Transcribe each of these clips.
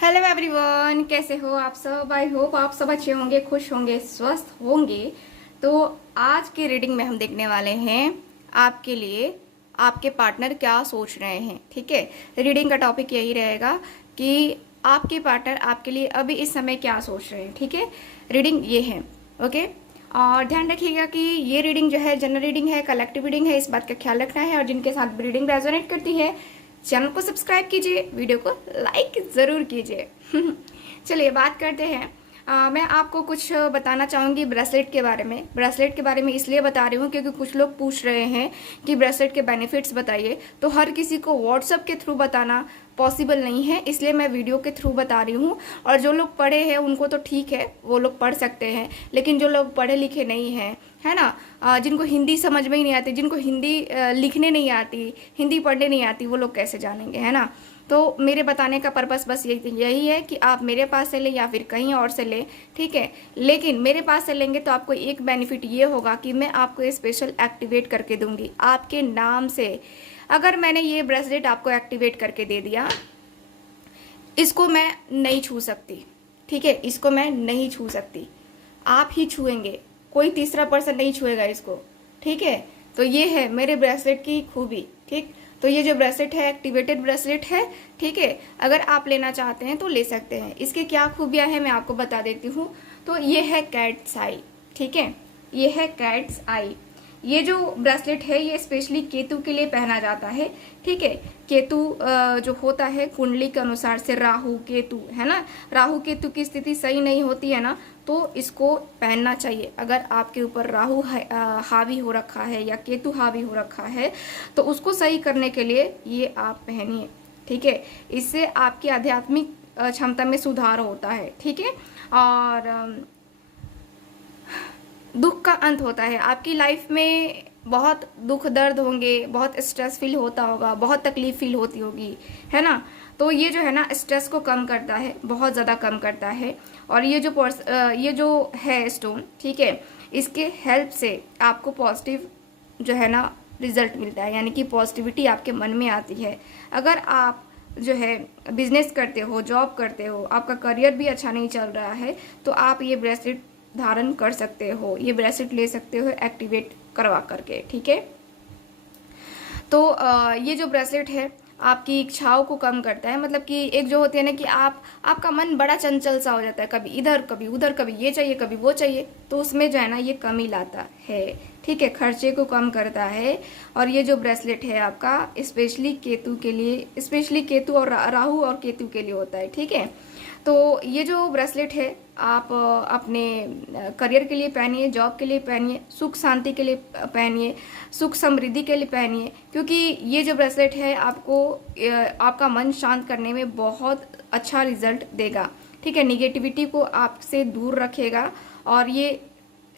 Hello everyone, कैसे हो आप सब। आई होप आप सब अच्छे होंगे, खुश होंगे, स्वस्थ होंगे। तो आज की रीडिंग में हम देखने वाले हैं आपके लिए आपके पार्टनर क्या सोच रहे हैं। ठीक है, रीडिंग का टॉपिक यही रहेगा कि आपके पार्टनर आपके लिए अभी इस समय क्या सोच रहे हैं। ठीक है, रीडिंग ये है। ओके, और ध्यान रखिएगा कि ये रीडिंग जो है जनरल रीडिंग है, कलेक्टिव रीडिंग है, इस बात का ख्याल रखना है। और जिनके साथ रीडिंग रेजोनेट करती है, चैनल को सब्सक्राइब कीजिए, वीडियो को लाइक ज़रूर कीजिए। चलिए बात करते हैं। मैं आपको कुछ बताना चाहूँगी ब्रेसलेट के बारे में। ब्रेसलेट के बारे में इसलिए बता रही हूँ क्योंकि कुछ लोग पूछ रहे हैं कि ब्रेसलेट के बेनिफिट्स बताइए। तो हर किसी को व्हाट्सएप के थ्रू बताना पॉसिबल नहीं है, इसलिए मैं वीडियो के थ्रू बता रही हूँ। और जो लोग पढ़े हैं उनको तो ठीक है, वो लोग पढ़ सकते हैं, लेकिन जो लोग पढ़े लिखे नहीं हैं, है ना, जिनको हिंदी समझ में ही नहीं आती, जिनको हिंदी लिखने नहीं आती, हिंदी पढ़ने नहीं आती, वो लोग कैसे जानेंगे, है ना। तो मेरे बताने का पर्पस बस यही है कि आप मेरे पास से लें या फिर कहीं और से लें। ठीक है, लेकिन मेरे पास से लेंगे तो आपको एक बेनिफिट ये होगा कि मैं आपको स्पेशल एक्टिवेट करके दूंगी आपके नाम से। अगर मैंने ये ब्रेसलेट आपको एक्टिवेट करके दे दिया, इसको मैं नहीं छू सकती। ठीक है, इसको मैं नहीं छू सकती, आप ही छुएंगे, कोई तीसरा पर्सन नहीं छुएगा इसको। ठीक है, तो ये है मेरे ब्रेसलेट की खूबी। ठीक, तो ये जो ब्रेसलेट है एक्टिवेटेड ब्रेसलेट है। ठीक है, अगर आप लेना चाहते हैं तो ले सकते हैं। इसके क्या खूबियां हैं मैं आपको बता देती हूँ। तो ये है कैट्स आई। ठीक है, ये है कैट्स आई। ये जो ब्रेसलेट है ये स्पेशली केतु के लिए पहना जाता है। ठीक है, केतु जो होता है कुंडली के अनुसार से, राहु केतु है ना, राहु केतु की स्थिति सही नहीं होती है ना, तो इसको पहनना चाहिए। अगर आपके ऊपर राहु हावी हो रखा है या केतु हावी हो रखा है तो उसको सही करने के लिए ये आप पहनिए। ठीक है, इससे आपकी आध्यात्मिक क्षमता में सुधार होता है। ठीक है, और दुख का अंत होता है। आपकी लाइफ में बहुत दुख दर्द होंगे, बहुत स्ट्रेस फील होता होगा, बहुत तकलीफ फील होती होगी, है ना। तो ये जो है ना स्ट्रेस को कम करता है, बहुत ज़्यादा कम करता है। और ये जो है स्टोन, ठीक है, इसके हेल्प से आपको पॉजिटिव जो है ना रिजल्ट मिलता है, यानी कि पॉजिटिविटी आपके मन में आती है। अगर आप जो है बिजनेस करते हो, जॉब करते हो, आपका करियर भी अच्छा नहीं चल रहा है, तो आप ये ब्रेसलेट धारण कर सकते हो, ये ब्रेसलेट ले सकते हो एक्टिवेट करवा करके। ठीक है, तो ये जो ब्रेसलेट है आपकी इच्छाओं को कम करता है। मतलब कि एक जो होती है ना कि आपका मन बड़ा चंचल सा हो जाता है, कभी इधर कभी उधर, कभी ये चाहिए कभी वो चाहिए, तो उसमें जो है ना ये कमी लाता है। ठीक है, खर्चे को कम करता है। और ये जो ब्रेसलेट है आपका स्पेशली केतु के लिए, स्पेशली केतु और राहु और केतु के लिए होता है। ठीक है, तो ये जो ब्रेसलेट है आप अपने करियर के लिए पहनिए, जॉब के लिए पहनिए, सुख शांति के लिए पहनिए, सुख समृद्धि के लिए पहनिए, क्योंकि ये जो ब्रेसलेट है आपको आपका मन शांत करने में बहुत अच्छा रिजल्ट देगा। ठीक है, निगेटिविटी को आपसे दूर रखेगा। और ये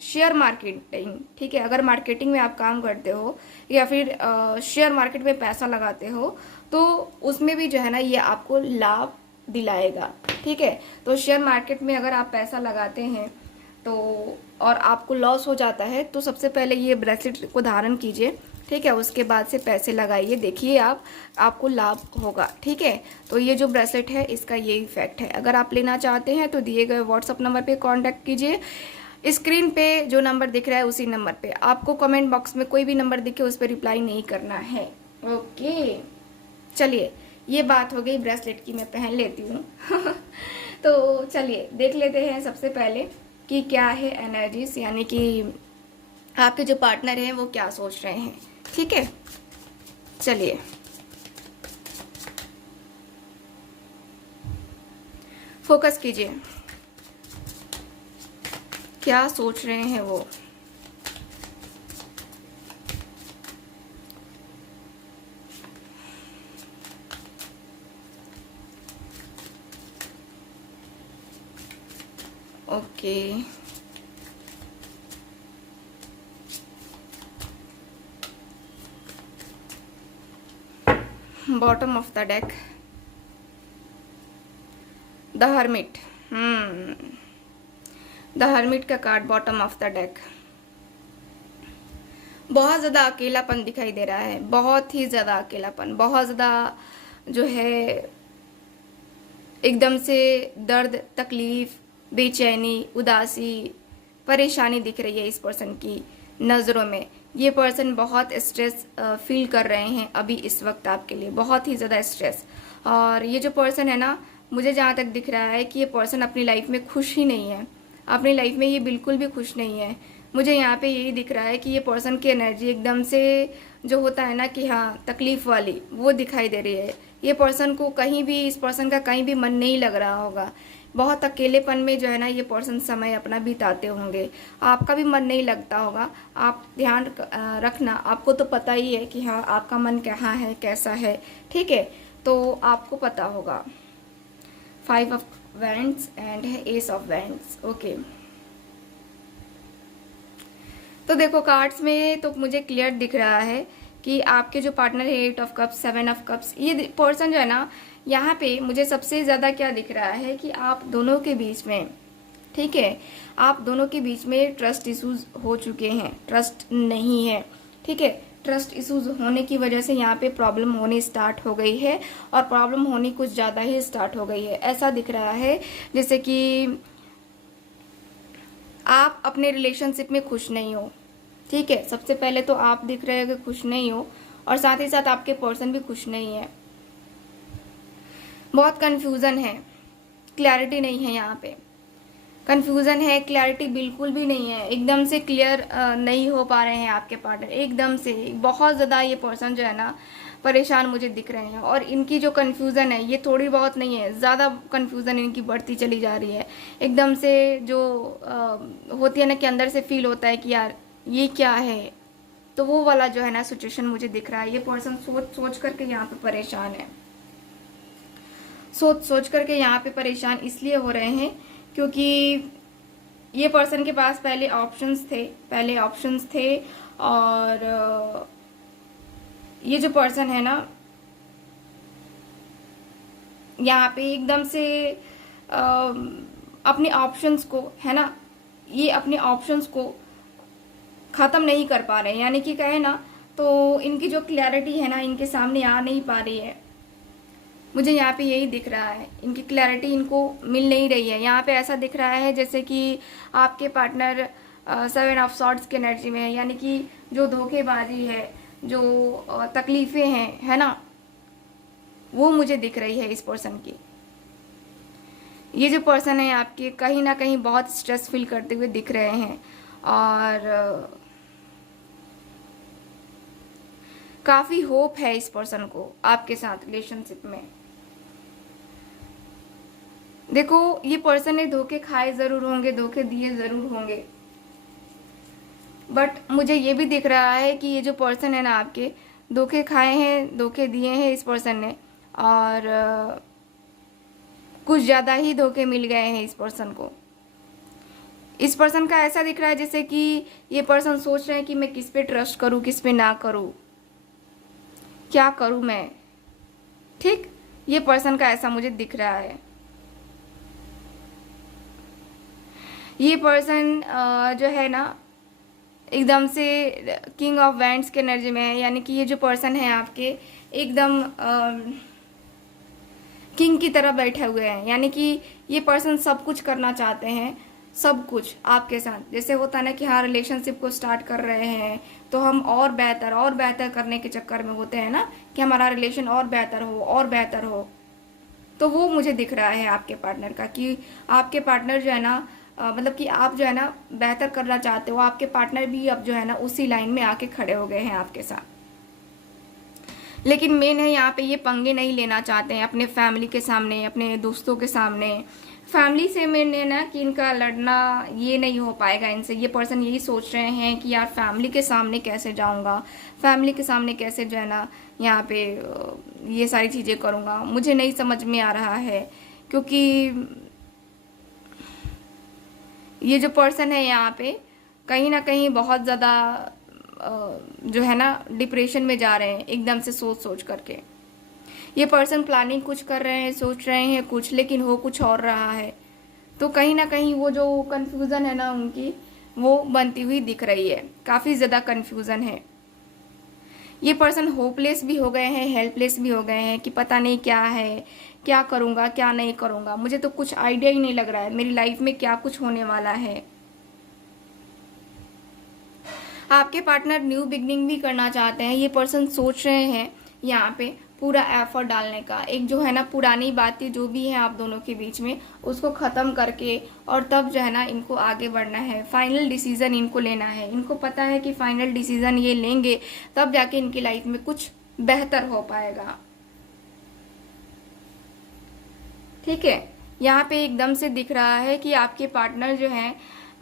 शेयर मार्केटिंग, ठीक है, अगर मार्केटिंग में आप काम करते हो या फिर शेयर मार्केट में पैसा लगाते हो तो उसमें भी जो है ना ये आपको लाभ दिलाएगा। ठीक है, तो शेयर मार्केट में अगर आप पैसा लगाते हैं तो और आपको लॉस हो जाता है तो सबसे पहले ये ब्रेसलेट को धारण कीजिए। ठीक है, उसके बाद से पैसे लगाइए, देखिए आपको लाभ होगा। ठीक है, तो ये जो ब्रेसलेट है इसका ये इफेक्ट है। अगर आप लेना चाहते हैं तो दिए गए व्हाट्सअप नंबर पे कांटेक्ट कीजिए। स्क्रीन पे जो नंबर दिख रहा है उसी नंबर पे, आपको कमेंट बॉक्स में कोई भी नंबर दिखे उस पर रिप्लाई नहीं करना है। ओके, चलिए ये बात हो गई ब्रेसलेट की, मैं पहन लेती हूँ। तो चलिए देख लेते हैं सबसे पहले कि क्या है एनर्जीज, यानी कि आपके जो पार्टनर हैं वो क्या सोच रहे हैं। ठीक है, चलिए फोकस कीजिए, क्या सोच रहे हैं वो। Okay, bottom of the deck the hermit. The hermit का card bottom of the deck. बहुत ज़्यादा अकेलापन दिखाई दे रहा है, बहुत ही ज़्यादा अकेलापन, बहुत ज़्यादा जो है एकदम से दर्द, तकलीफ, बेचैनी, उदासी, परेशानी दिख रही है इस पर्सन की नज़रों में। ये पर्सन बहुत स्ट्रेस फील कर रहे हैं अभी इस वक्त आपके लिए, बहुत ही ज़्यादा स्ट्रेस। और ये जो पर्सन है ना, मुझे जहाँ तक दिख रहा है कि ये पर्सन अपनी लाइफ में खुश ही नहीं है, अपनी लाइफ में ये बिल्कुल भी खुश नहीं है। मुझे यहाँ पे यही दिख रहा है कि ये पर्सन की एनर्जी एकदम से जो होता है ना कि हाँ तकलीफ वाली, वो दिखाई दे रही है। ये पर्सन को कहीं भी, इस पर्सन का कहीं भी मन नहीं लग रहा होगा, बहुत अकेलेपन में जो है ना ये पर्सन समय अपना बिताते होंगे। आपका भी मन नहीं लगता होगा। आप ध्यान रखना, आपको तो पता ही है कि हाँ आपका मन कहाँ है, कैसा है, ठीक है, तो आपको पता होगा। 5 ऑफ वैंड्स एंड है एस ऑफ वैंड्स। ओके, तो देखो कार्ड्स में तो मुझे क्लियर दिख रहा है कि आपके जो पार्टनर है 8 ऑफ कप्स, 7 ऑफ कप्स, ये पर्सन जो है ना, यहाँ पे मुझे सबसे ज़्यादा क्या दिख रहा है कि आप दोनों के बीच में, ठीक है, आप दोनों के बीच में ट्रस्ट इश्यूज हो चुके हैं, ट्रस्ट नहीं है, ठीक है। ट्रस्ट इश्यूज होने की वजह से यहाँ पे प्रॉब्लम होनी स्टार्ट हो गई है, और प्रॉब्लम होनी कुछ ज़्यादा ही स्टार्ट हो गई है। ऐसा दिख रहा है जैसे कि आप अपने रिलेशनशिप में खुश नहीं हो, ठीक है। सबसे पहले तो आप दिख रहे हो कि खुश नहीं हो, और साथ ही साथ आपके पर्सन भी खुश नहीं है। बहुत कंफ्यूजन है, क्लैरिटी नहीं है यहाँ पे, कंफ्यूजन है, क्लैरिटी बिल्कुल भी नहीं है। एकदम से क्लियर नहीं हो पा रहे हैं आपके पार्टनर, एकदम से बहुत ज़्यादा ये पर्सन जो है ना परेशान मुझे दिख रहे हैं। और इनकी जो कंफ्यूजन है ये थोड़ी बहुत नहीं है, ज़्यादा कंफ्यूजन इनकी बढ़ती चली जा रही है। एकदम से जो होती है ना कि अंदर से फील होता है कि यार ये क्या है, तो वो वाला जो है ना सिचुएशन मुझे दिख रहा है। ये पर्सन सोच सोच करके यहाँ पे परेशान है, सोच सोच करके यहाँ पे परेशान इसलिए हो रहे हैं क्योंकि ये पर्सन के पास पहले ऑप्शंस थे, और ये जो पर्सन है ना यहाँ पे एकदम से अपने ऑप्शंस को, है ना, ये अपने ऑप्शंस को ख़त्म नहीं कर पा रहे हैं। यानी कि कहे ना तो इनकी जो क्लैरिटी है ना इनके सामने आ नहीं पा रही है। मुझे यहाँ पे यही दिख रहा है, इनकी क्लैरिटी इनको मिल नहीं रही है। यहाँ पे ऐसा दिख रहा है जैसे कि आपके पार्टनर 7 ऑफ सॉर्ड्स की एनर्जी में है, यानी कि जो धोखेबाजी है, जो तकलीफ़ें हैं, है ना, वो मुझे दिख रही है इस पर्सन की। ये जो पर्सन है आपके कहीं ना कहीं बहुत स्ट्रेस फील करते हुए दिख रहे हैं, और काफ़ी होप है इस पर्सन को आपके साथ रिलेशनशिप में। देखो ये पर्सन ने धोखे खाए ज़रूर होंगे, धोखे दिए ज़रूर होंगे, बट मुझे ये भी दिख रहा है कि ये जो पर्सन है ना आपके, धोखे खाए हैं, धोखे दिए हैं इस पर्सन ने, और कुछ ज़्यादा ही धोखे मिल गए हैं इस पर्सन को। इस पर्सन का ऐसा दिख रहा है जैसे कि ये पर्सन सोच रहे हैं कि मैं किस पे ट्रस्ट करूं, किस पे ना करूं, क्या करूं मैं, ठीक। ये पर्सन का ऐसा मुझे दिख रहा है। ये पर्सन जो है ना एकदम से किंग ऑफ वैंड्स के एनर्जी में है, यानी कि ये जो पर्सन है आपके एकदम किंग की तरह बैठे हुए हैं। यानी कि ये पर्सन सब कुछ करना चाहते हैं, सब कुछ आपके साथ। जैसे होता है ना कि हाँ रिलेशनशिप को स्टार्ट कर रहे हैं तो हम और बेहतर करने के चक्कर में होते हैं ना कि हमारा रिलेशन और बेहतर हो, तो वो मुझे दिख रहा है आपके पार्टनर का कि आपके पार्टनर जो है ना मतलब कि आप जो है ना बेहतर करना चाहते हो, आपके पार्टनर भी अब जो है ना उसी लाइन में आके खड़े हो गए हैं आपके साथ। लेकिन मेन है यहाँ पे ये पंगे नहीं लेना चाहते हैं अपने फैमिली के सामने, अपने दोस्तों के सामने। फैमिली से मेन है ना कि इनका लड़ना ये नहीं हो पाएगा इनसे। ये पर्सन यही सोच रहे हैं कि यार फैमिली के सामने कैसे जाऊँगा, फैमिली के सामने कैसे जो है ना यहाँ पे ये सारी चीज़ें करूँगा, मुझे नहीं समझ में आ रहा है। क्योंकि ये जो पर्सन है यहाँ पे कहीं ना कहीं बहुत ज़्यादा जो है ना डिप्रेशन में जा रहे हैं एकदम से सोच करके। ये पर्सन प्लानिंग कुछ कर रहे हैं, सोच रहे हैं कुछ, लेकिन हो कुछ और रहा है। तो कहीं ना कहीं वो जो कंफ्यूजन है ना उनकी, वो बनती हुई दिख रही है, काफ़ी ज़्यादा कंफ्यूजन है। ये पर्सन होपलेस भी हो गए हैं, हेल्पलेस भी हो गए हैं कि पता नहीं क्या है, क्या करूँगा क्या नहीं करूँगा, मुझे तो कुछ आइडिया ही नहीं लग रहा है मेरी लाइफ में क्या कुछ होने वाला है। आपके पार्टनर न्यू बिगनिंग भी करना चाहते हैं। ये पर्सन सोच रहे हैं यहाँ पे पूरा एफर्ट डालने का, एक जो है ना पुरानी बातें जो भी है आप दोनों के बीच में उसको ख़त्म करके, और तब जो है ना इनको आगे बढ़ना है, फाइनल डिसीज़न इनको लेना है। इनको पता है कि फाइनल डिसीज़न ये लेंगे तब जाके इनकी लाइफ में कुछ बेहतर हो पाएगा। ठीक है, यहाँ पे एकदम से दिख रहा है कि आपके पार्टनर जो है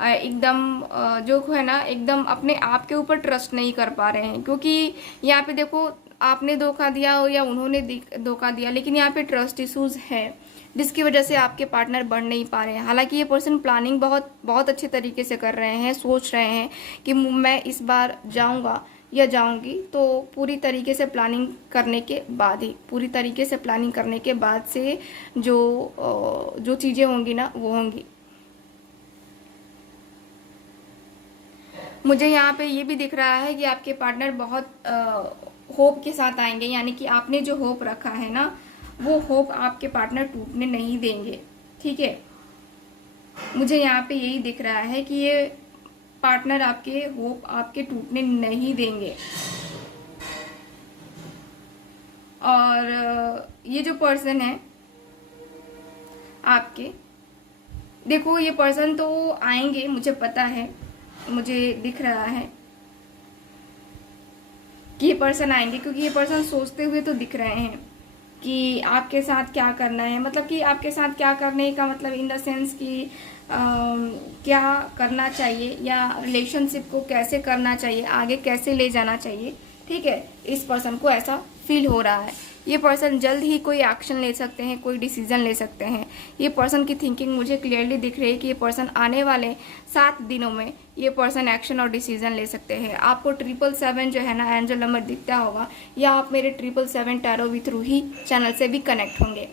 एकदम जो है ना एकदम अपने आप के ऊपर ट्रस्ट नहीं कर पा रहे हैं, क्योंकि यहाँ पे देखो आपने धोखा दिया हो या उन्होंने धोखा दिया, लेकिन यहाँ पे ट्रस्ट इश्यूज है जिसकी वजह से आपके पार्टनर बढ़ नहीं पा रहे हैं। हालांकि ये पर्सन प्लानिंग बहुत बहुत अच्छे तरीके से कर रहे हैं, सोच रहे हैं कि मैं इस बार जाऊंगा या जाऊंगी, तो पूरी तरीके से प्लानिंग करने के बाद ही, पूरी तरीके से प्लानिंग करने के बाद से जो चीज़ें होंगी ना वो होंगी। मुझे यहाँ पे ये भी दिख रहा है कि आपके पार्टनर बहुत होप के साथ आएंगे, यानी कि आपने जो होप रखा है ना वो होप आपके पार्टनर टूटने नहीं देंगे। ठीक है, मुझे यहाँ पे यही दिख रहा है कि ये पार्टनर आपके होप आपके टूटने नहीं देंगे। और ये जो पर्सन है आपके, देखो ये पर्सन तो आएंगे, मुझे पता है, मुझे दिख रहा है कि ये पर्सन आएंगे, क्योंकि ये पर्सन सोचते हुए तो दिख रहे हैं कि आपके साथ क्या करना है, मतलब कि आपके साथ क्या करने का मतलब इन द सेंस कि क्या करना चाहिए या रिलेशनशिप को कैसे करना चाहिए, आगे कैसे ले जाना चाहिए। ठीक है, इस पर्सन को ऐसा फील हो रहा है। ये पर्सन जल्द ही कोई एक्शन ले सकते हैं, कोई डिसीजन ले सकते हैं। ये पर्सन की थिंकिंग मुझे क्लियरली दिख रही है कि ये पर्सन आने वाले 7 दिनों में ये पर्सन एक्शन और डिसीजन ले सकते हैं। आपको 777 जो है ना एंजल नंबर दिखता होगा, या आप मेरे 777 टैरो विद रूही चैनल से भी कनेक्ट होंगे।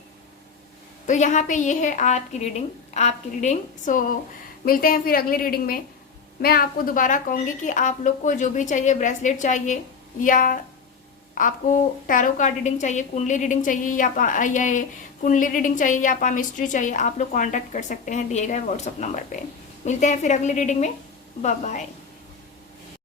तो यहाँ पे ये है आपकी रीडिंग। सो मिलते हैं फिर अगली रीडिंग में। मैं आपको दोबारा कहूँगी कि आप लोग को जो भी चाहिए, ब्रेसलेट चाहिए या आपको टैरो कार्ड रीडिंग चाहिए, कुंडली रीडिंग चाहिए या कुंडली रीडिंग चाहिए या पामिस्ट्री चाहिए, आप लोग कांटेक्ट कर सकते हैं दिए गए व्हाट्सएप नंबर पे। मिलते हैं फिर अगली रीडिंग में। Bye bye.